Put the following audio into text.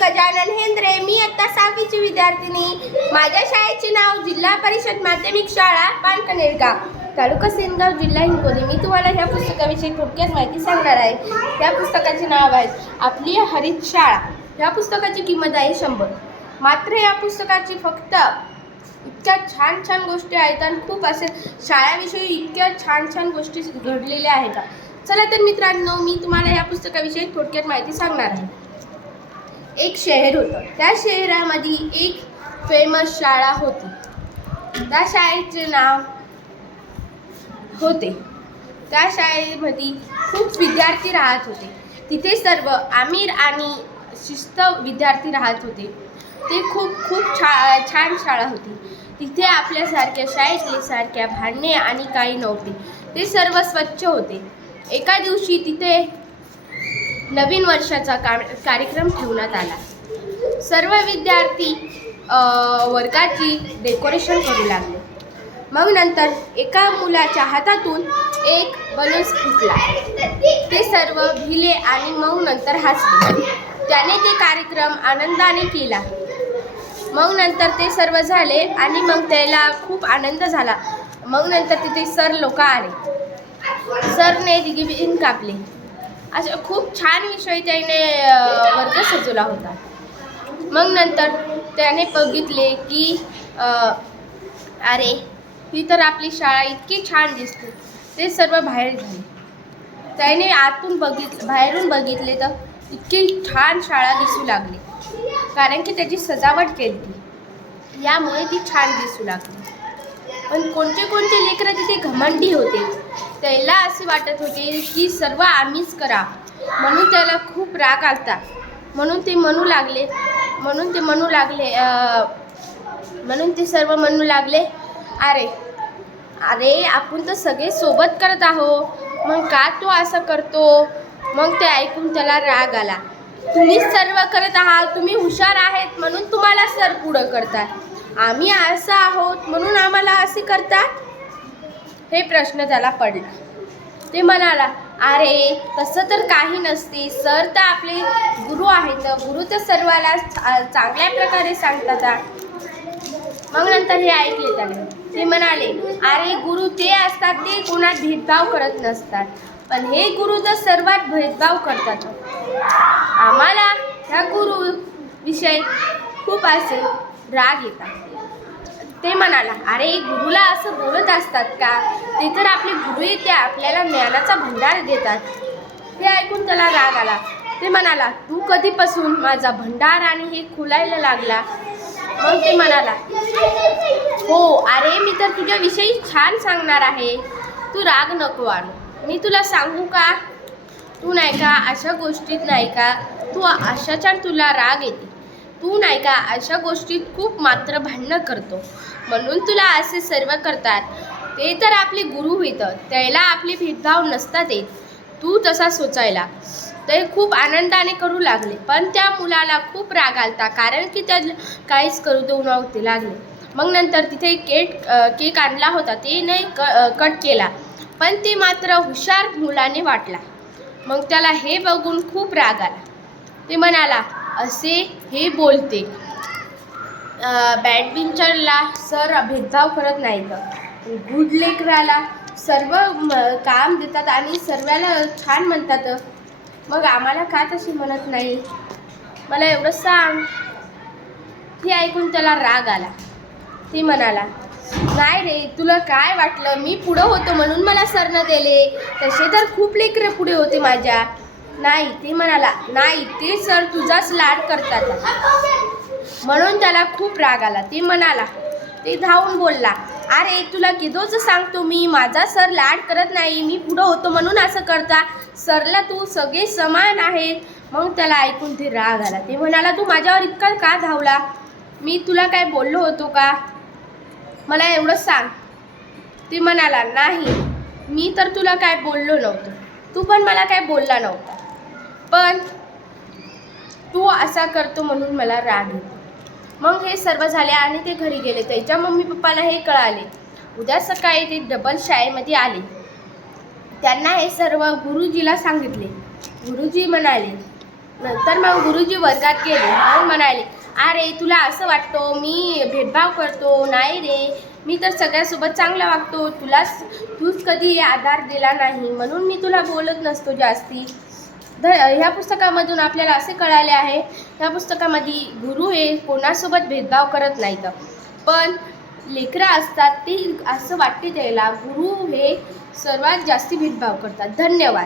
गजानन हेंद्रे. मी आता सहावीची विद्यार्थिनी. माझ्या शाळेचे नाव जिल्हा परिषद माध्यमिक शाळा पानकनेरगाव तालुका सेनगाव जिल्हा हिंगोली. मी तुम्हाला ह्या पुस्तकाविषयी थोडक्यात माहिती सांगणार आहे. त्या पुस्तकाचे नाव आहे आपली हरित शाळा. ह्या पुस्तकाची किंमत आहे शंभर. मात्र या पुस्तकाची फक्त इतक्या छान छान गोष्टी आहेत आणि खूप असे शाळाविषयी इतक्या छान छान गोष्टी घडलेल्या आहेत. चला तर मित्रांनो मी तुम्हाला या पुस्तकाविषयी थोडक्यात माहिती सांगणार आहे. एक शहर होतं. त्या शहरामध्ये एक फेमस शाळा होती. त्या शाळेचे नाव होते. त्या शाळेमध्ये खूप विद्यार्थी राहत होते. तिथे सर्व आमिर आणि शिस्त विद्यार्थी राहत होते. ते खूप खूप छा छान शाळा होती. तिथे आपल्यासारख्या शाळेतले सारख्या भांडणे आणि काही नव्हते ते सर्व स्वच्छ होते. एका दिवशी तिथे नवीन वर्षाचा का कार्यक्रम ठेवण्यात आला. सर्व विद्यार्थी वर्गाची डेकोरेशन करू लागले. मग नंतर एका मुलाच्या हातातून एक बलून्स फुटला. ते सर्व भिले आणि मग नंतर हसले. त्याने ते कार्यक्रम आनंदाने केला. मग नंतर ते सर्व झाले आणि मग त्याला खूप आनंद झाला. मग नंतर तिथे सर लोक आले. सरने रिगिबिन कापले. अशा खूप छान विषय त्याने वर्ग सजवला होता. मग नंतर त्याने बघितले की अरे ही तर आपली शाळा इतकी छान दिसते. ते सर्व बाहेर झाले त्याने आतून बघितलं बाहेरून बघितले तर इतकी छान शाळा दिसू लागली. कारण की त्याची सजावट केली यामुळे ती छान दिसू लागली. पण कोणते कोणते लेकरं तिथे घमंडी होते? त्याला असे वाटत होते की सर्व आम्हीच करा. म्हणून त्याला खूप राग आलता. म्हणून ते म्हणू लागले. म्हणून ते म्हणू लागले म्हणून ते सर्व म्हणू लागले अरे अरे आपण तर सगळे सोबत करत आहो मग का तो असं करतो? मग ते ऐकून त्याला राग आला. तुम्ही सर्व करत आहात. तुम्ही हुशार आहेत म्हणून तुम्हाला सर पुढं करतात. आम्ही असं आहोत म्हणून आम्हाला असे करतात? हे प्रश्न त्याला पडला. ते म्हणाला अरे तसं तर काही नसते. सर तर आपले गुरु आहेत गुरु तर सर्वाला चांगल्या प्रकारे सांगतात मग नंतर हे ऐकले त्याने. ते म्हणाले अरे गुरु ते असतात ते कोणात भेदभाव करत नसतात. पण हे गुरु तर सर्वात भेदभाव करतात. आम्हाला ह्या गुरु विषय खूप असे राग येतात. ते म्हणाला अरे गुरुला असं बोलत असतात का? ते तर आपले गुरु येते आपल्याला ज्ञानाचा भंडार देतात. ते ऐकून त्याला राग आला. ते म्हणाला तू कधीपासून माझा भंडार आणि हे खुलायला लागला? मग ते म्हणाला हो अरे मी तर तुझ्याविषयी छान सांगणार आहे. तू राग नको आणू. मी तुला सांगू का? तू नाही का अशा गोष्टीत नाही का? तू अशाच्या तुला राग येते. तू नाही का अशा गोष्टीत खूप मात्र भांडणं करतो? म्हणून तुला असे सर्व करतात. ते तर आपले गुरु होतं त्याला आपले भेदभाव नसतात येत. तू तसा सोचायला. ते खूप आनंदाने करू लागले पण त्या मुलाला खूप राग आलता कारण की त्या काहीच करू देऊ नव्हते लागले. मग नंतर तिथे केक केक आणला होता ते नाही क कट केला पण ते मात्र हुशार मुलाने वाटला. मग त्याला हे बघून खूप राग आला. ते म्हणाला असे हे बोलते. बॅडमिंटनला सर भेदभाव करत नाहीत. गुड लेकराला सर्व काम देतात आणि सर्वाला छान म्हणतात. मग आम्हाला का तशी म्हणत नाही? मला एवढं सांग. हे ऐकून त्याला राग आला. ते म्हणाला नाही रे तुला काय वाटलं? मी पुढं होतो म्हणून मला सरनं दिले. तसे तर खूप लेकरं पुढे होते माझ्या. नाही ते म्हणाला नाही ते सर तुझाच लाड करतात. म्हणून त्याला खूप राग आला. ते म्हणाला ते धावून बोलला अरे तुला किदोच सांगतो मी? माझा सर लाड करत नाही. मी पुढं होतो म्हणून असं करता. सरला तू सगळे समान आहेत. मग त्याला ऐकून ते राग आला. ते म्हणाला तू माझ्यावर इतका का धावला? मी तुला काय बोललो होतो का? मला एवढं सांग. ते म्हणाला नाही मी तर तुला काय बोललो नव्हतं. तू पण मला काय बोलला नव्हता. पण तू असा करतो म्हणून मला राग येतो. मग हे सर्व झाले आणि ते घरी गेले. त्याच्या मम्मी पप्पाला हे कळाले. उद्या सकाळी ते डबल शाळेमध्ये आले. त्यांना हे सर्व गुरुजीला सांगितले. गुरुजी म्हणाले नंतर मग गुरुजी वर्गात गेले. आणि म्हणाले. अरे तुला असं वाटतो मी भेदभाव करतो? नाही रे. मी तर सगळ्यासोबत चांगला वागतो. तुलाच तूच कधी आधार दिला नाही. म्हणून मी तुला बोलत नसतो जास्ती. ध ह्या पुस्तकामधून आपल्याला असे कळाले आहे ह्या पुस्तकामध्ये गुरु हे कोणासोबत भेदभाव करत नाहीत. पण लेकरं असतात ती असं वाटते त्याला गुरु हे सर्वात जास्ती भेदभाव करतात. धन्यवाद.